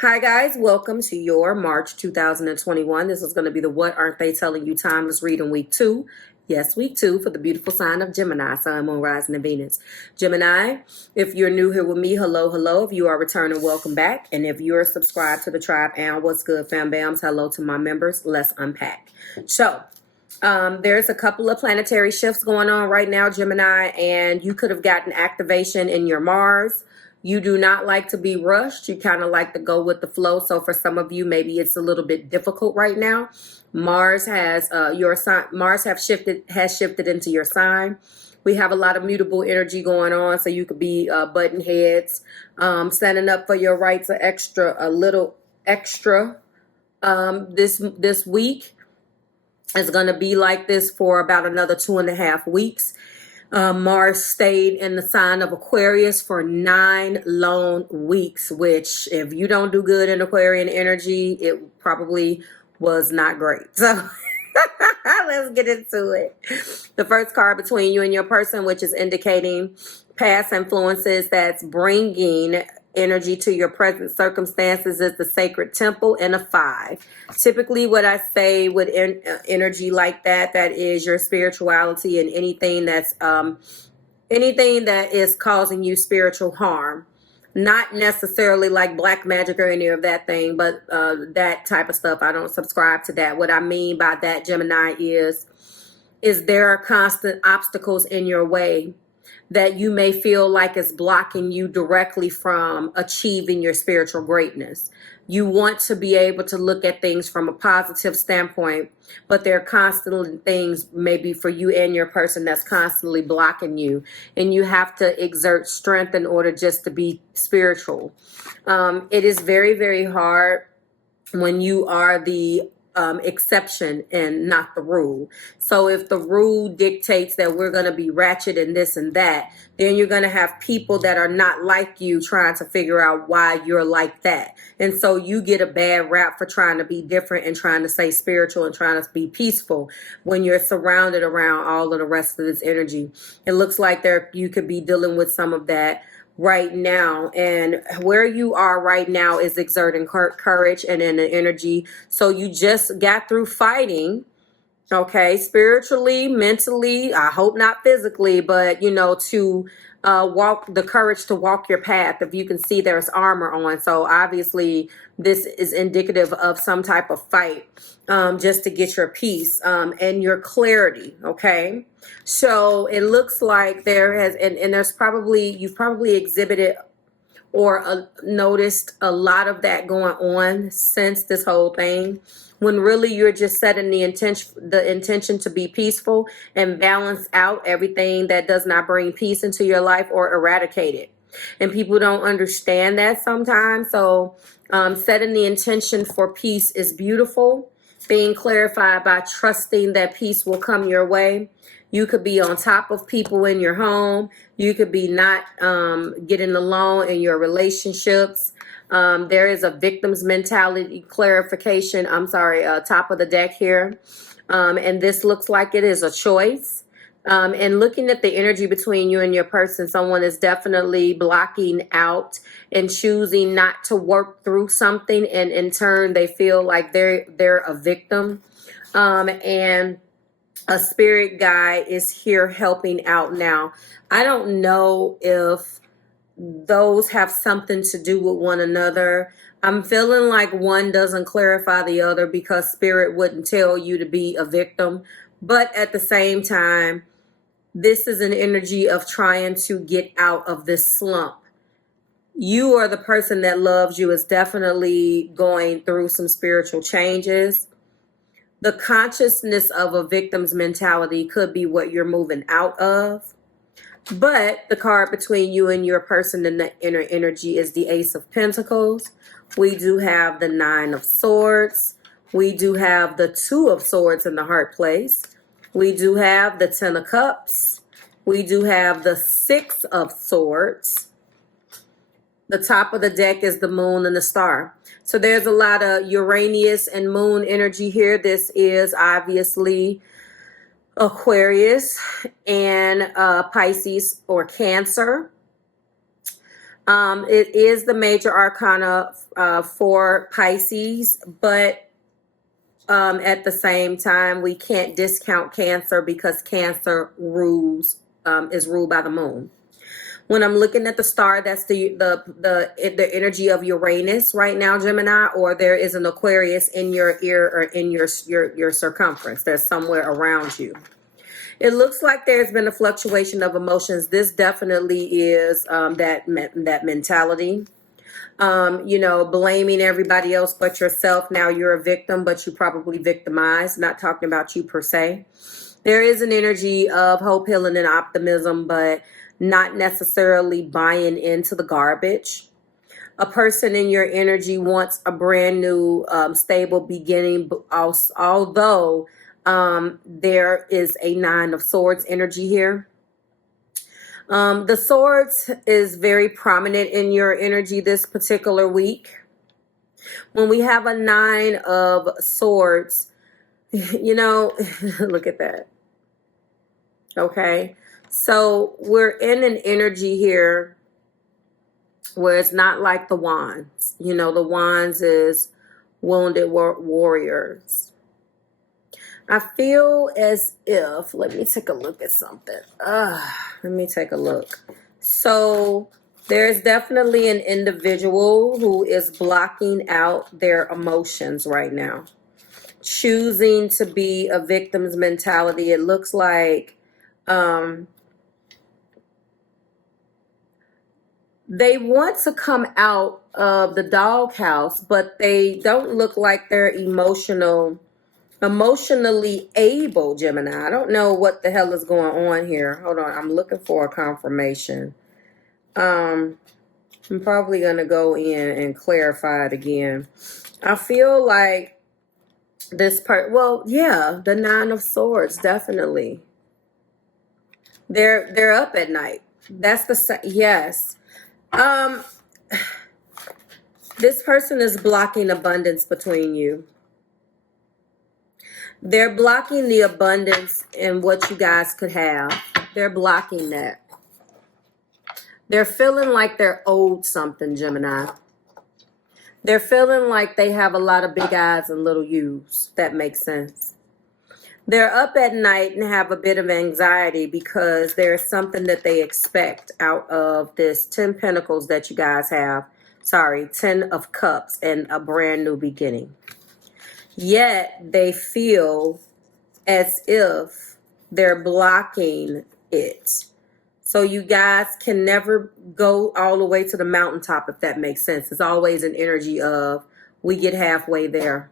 Hi guys, welcome to your March 2021. This is going to be the What Aren't They Telling You Timeless Reading Week 2. Yes, week 2 for the beautiful sign of Gemini, Sun, Moon, Rising, and Venus. Gemini, if you're new here with me, hello, hello. If you are returning, welcome back. And if you're subscribed to the tribe, and what's good, fam bams, hello to my members. Let's unpack. So, there's a couple of planetary shifts going on right now, Gemini, and you could have gotten activation in your Mars. You do not like to be rushed. You kind of like to go with the flow. So for some of you, maybe it's a little bit difficult right now. Mars has your sign. Mars has shifted into your sign. We have a lot of mutable energy going on, so you could be button heads, standing up for your rights a little extra. This week is going to be like this for about another 2.5 weeks. Mars stayed in the sign of Aquarius for 9 long weeks, which if you don't do good in Aquarian energy, it probably was not great. So let's get into it. The first card between you and your person, which is indicating past influences that's bringing energy to your present circumstances, is the Sacred Temple and a 5. Typically what I say with energy like that is your spirituality and anything that is causing you spiritual harm. Not necessarily like black magic or any of that thing, but that type of stuff. I don't subscribe to that. What I mean by that, Gemini, is there are constant obstacles in your way that you may feel like is blocking you directly from achieving your spiritual greatness. You want to be able to look at things from a positive standpoint, but there are constantly things maybe for you and your person that's constantly blocking you. And you have to exert strength in order just to be spiritual. It is very, very hard when you are the exception and not the rule. So if the rule dictates that we're going to be ratchet and this and that, then you're going to have people that are not like you trying to figure out why you're like that. And so you get a bad rap for trying to be different and trying to stay spiritual and trying to be peaceful when you're surrounded around all of the rest of this energy. It looks like you could be dealing with some of that right now, and where you are right now is exerting courage and in the energy. So you just got through fighting, okay, spiritually, mentally, I hope not physically, but to walk the courage to walk your path. If you can see, there's armor on, so obviously this is indicative of some type of fight, just to get your peace and your clarity. Okay, so it looks like there has, and you've probably exhibited or noticed a lot of that going on since this whole thing, when really you're just setting the intention to be peaceful and balance out everything that does not bring peace into your life or eradicate it. And people don't understand that sometimes. So setting the intention for peace is beautiful. Being clarified by trusting that peace will come your way. You could be on top of people in your home. You could be not getting along in your relationships. There is a victim's mentality clarification. Top of the deck here. And this looks like it is a choice. And looking at the energy between you and your person, someone is definitely blocking out and choosing not to work through something. And in turn, they feel like they're a victim. And a spirit guide is here helping out now. I don't know if those have something to do with one another. I'm feeling like one doesn't clarify the other because spirit wouldn't tell you to be a victim. But at the same time, this is an energy of trying to get out of this slump. You or the person that loves you is definitely going through some spiritual changes. The consciousness of a victim's mentality could be what you're moving out of. But the card between you and your person in the inner energy is the Ace of Pentacles. We do have the 9 of Swords. We do have the 2 of Swords in the heart place. We do have the 10 of Cups. We do have the 6 of Swords. The top of the deck is the Moon and the Star. So there's a lot of Uranus and Moon energy here. This is obviously Aquarius and Pisces or Cancer. It is the major arcana for Pisces, but at the same time, we can't discount Cancer because Cancer is ruled by the moon. When I'm looking at the star, that's the energy of Uranus right now, Gemini, or there is an Aquarius in your ear or in your circumference. There's somewhere around you. It looks like there's been a fluctuation of emotions. This definitely is that mentality. You know, blaming everybody else but yourself. Now you're a victim, but you probably victimized. Not talking about you per se. There is an energy of hope, healing, and optimism, but not necessarily buying into the garbage. A person in your energy wants a brand new, stable beginning, although there is a Nine of Swords energy here. The Swords is very prominent in your energy this particular week. When we have a Nine of Swords, you know, look at that. Okay. So we're in an energy here where it's not like the Wands. You know, the Wands is wounded warriors. I feel as if, let me take a look at something. Let me take a look. So there's definitely an individual who is blocking out their emotions right now, choosing to be a victim's mentality. It looks like they want to come out of the doghouse, but they don't look like they're emotionally able, Gemini. I don't know what the hell is going on here. Hold on. I'm looking for a confirmation. I'm probably going to go in and clarify it again. I feel like this part, well, yeah, the Nine of Swords, definitely. They're up at night. That's the, yes. This person is blocking abundance between you. They're blocking the abundance in what you guys could have. They're blocking that. They're feeling like they're owed something, Gemini. They're feeling like they have a lot of big eyes and little U's. That makes sense. They're up at night and have a bit of anxiety because there's something that they expect out of this 10 Pentacles that you guys have. Sorry, 10 of Cups and a brand new beginning. Yet they feel as if they're blocking it. So you guys can never go all the way to the mountaintop, if that makes sense. It's always an energy of we get halfway there.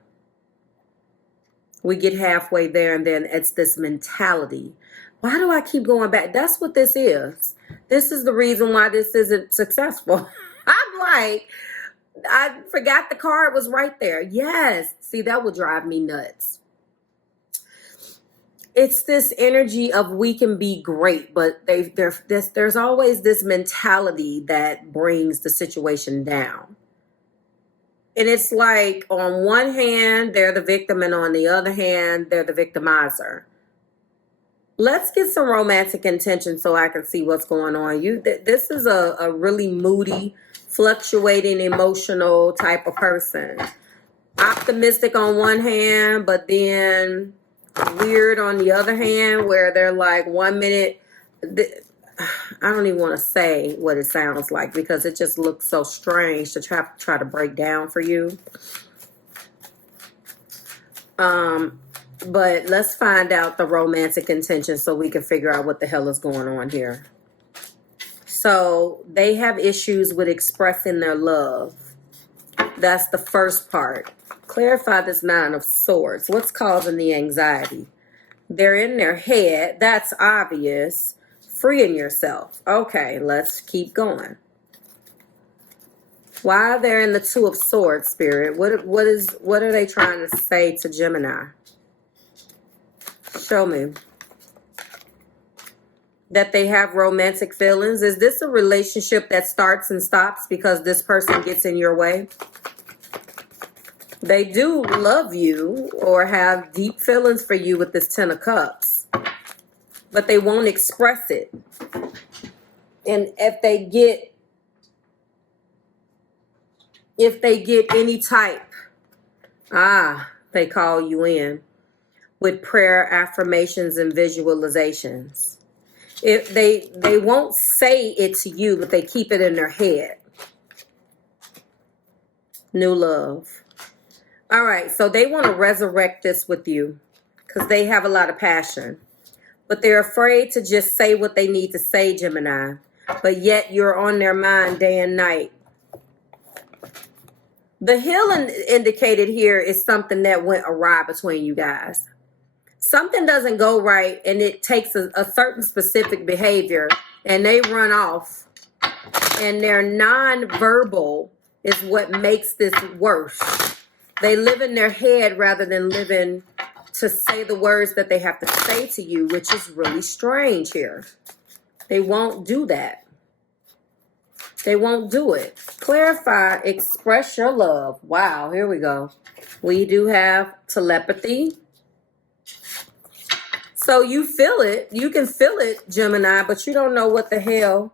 We get halfway there, and then it's this mentality. Why do I keep going back? That's what this is. This is the reason why this isn't successful. I'm like, I forgot the card was right there. Yes. See, that would drive me nuts. It's this energy of we can be great, but there's always this mentality that brings the situation down. And it's like on one hand, they're the victim, and on the other hand, they're the victimizer. Let's get some romantic intention so I can see what's going on. This is a really moody, fluctuating, emotional type of person. Optimistic on one hand, but then weird on the other hand, where they're like 1 minute... I don't even want to say what it sounds like because it just looks so strange to try to break down for you. But let's find out the romantic intention so we can figure out what the hell is going on here. So they have issues with expressing their love. That's the first part. Clarify this Nine of Swords. What's causing the anxiety? They're in their head. That's obvious. Freeing yourself. Okay, let's keep going. Why they're in the Two of Swords, Spirit? What are they trying to say to Gemini? Show me. That they have romantic feelings. Is this a relationship that starts and stops because this person gets in your way? They do love you or have deep feelings for you with this 10 of Cups, but they won't express it. And if they get if they get any type, they call you in with prayer, affirmations, and visualizations. If they won't say it to you, but they keep it in their head. New love. All right, so they want to resurrect this with you because they have a lot of passion. But they're afraid to just say what they need to say, Gemini. But yet you're on their mind day and night. The healing indicated here is something that went awry between you guys. Something doesn't go right, and it takes a certain specific behavior, and they run off. And their non-verbal is what makes this worse. They live in their head rather than living to say the words that they have to say to you, which is really strange here. They won't do that. They won't do it. Clarify, express your love. Wow, here we go. We do have telepathy. So you feel it. You can feel it, Gemini, but you don't know what the hell.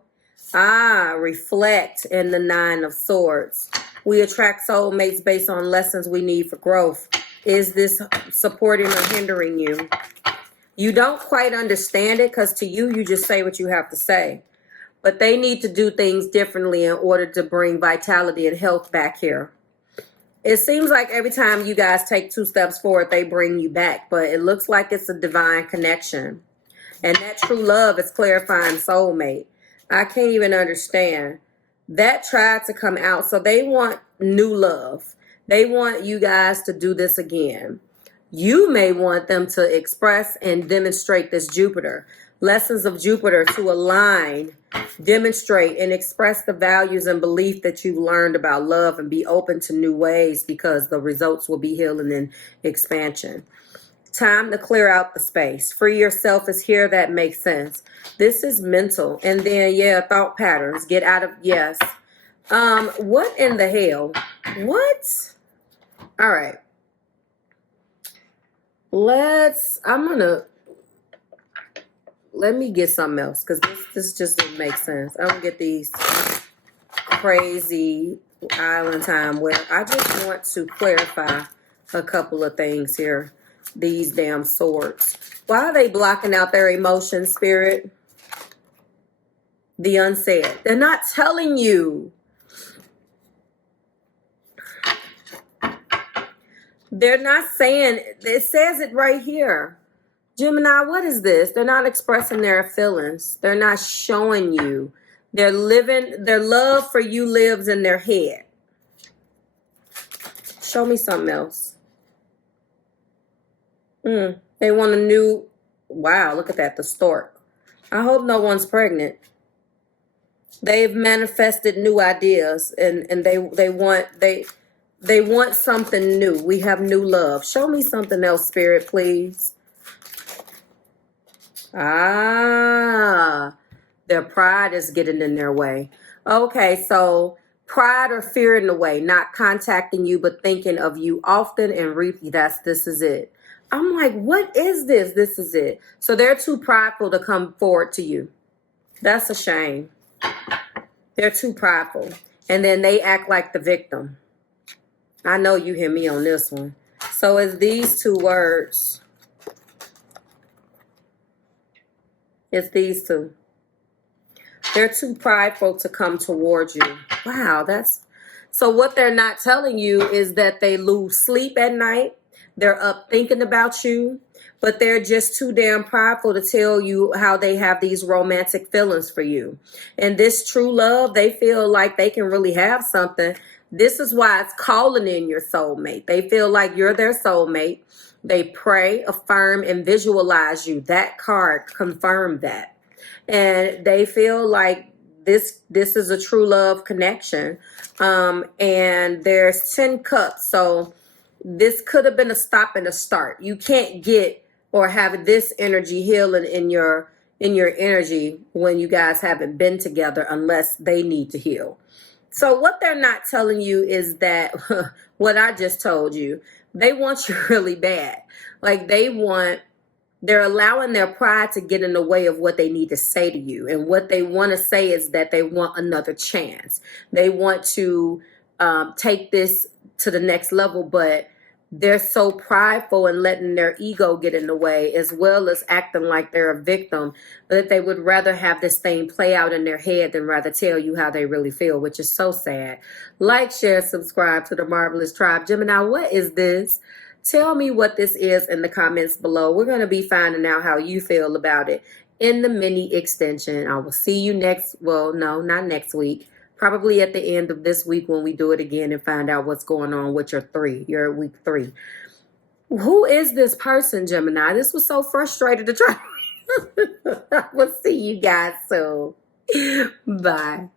Reflect in the Nine of Swords. We attract soulmates based on lessons we need for growth. Is this supporting or hindering you? You don't quite understand it because to you, you just say what you have to say. But they need to do things differently in order to bring vitality and health back here. It seems like every time you guys take 2 steps forward, they bring you back. But it looks like it's a divine connection. And that true love is clarifying soulmate. I can't even understand. That tried to come out. So they want new love. They want you guys to do this again. You may want them to express and demonstrate this Jupiter. Lessons of Jupiter to align, demonstrate, and express the values and belief that you've learned about love and be open to new ways because the results will be healing and expansion. Time to clear out the space. Free yourself is here. That makes sense. This is mental. And then, thought patterns. Get out of, yes. What in the hell? What? All right. Let me get something else because this just doesn't make sense. I don't get these crazy island time where I just want to clarify a couple of things here. These damn swords. Why are they blocking out their emotions, Spirit? The unsaid. They're not telling you. They're not saying, it says it right here. Gemini, what is this? They're not expressing their feelings. They're not showing you. They're living, their love for you lives in their head. Show me something else. They want a new, wow, look at that, the stork. I hope no one's pregnant. They've manifested new ideas and they want something new. We have new love. Show me something else, Spirit, please. Their pride is getting in their way. Okay, so pride or fear in the way, not contacting you, but thinking of you often and this is it. I'm like, what is this? This is it. So they're too prideful to come forward to you. That's a shame. They're too prideful. And then they act like the victim. I know you hear me on this one. So it's these 2 words. It's these 2. They're too prideful to come towards you. Wow, so what they're not telling you is that they lose sleep at night. They're up thinking about you, but they're just too damn prideful to tell you how they have these romantic feelings for you. And this true love, they feel like they can really have something. This is why it's calling in your soulmate. They feel like you're their soulmate. They pray, affirm, and visualize you. That card confirmed that. And they feel like this is a true love connection. And there's 10 cups. So this could have been a stop and a start. You can't get or have this energy healing in your energy when you guys haven't been together unless they need to heal. So what they're not telling you is that what I just told you, they want you really bad. Like they're allowing their pride to get in the way of what they need to say to you. And what they want to say is that they want another chance. They want to take this to the next level, but they're so prideful and letting their ego get in the way, as well as acting like they're a victim, that they would rather have this thing play out in their head than rather tell you how they really feel, which is so sad. Like, share, subscribe to the Marvelous Tribe. Gemini, what is this? Tell me what this is in the comments below. We're going to be finding out how you feel about it in the mini extension. I will see you next, well, no, not next week. Probably at the end of this week when we do it again and find out what's going on with your week 3. Who is this person, Gemini? This was so frustrated to try. We'll see you guys soon. Bye.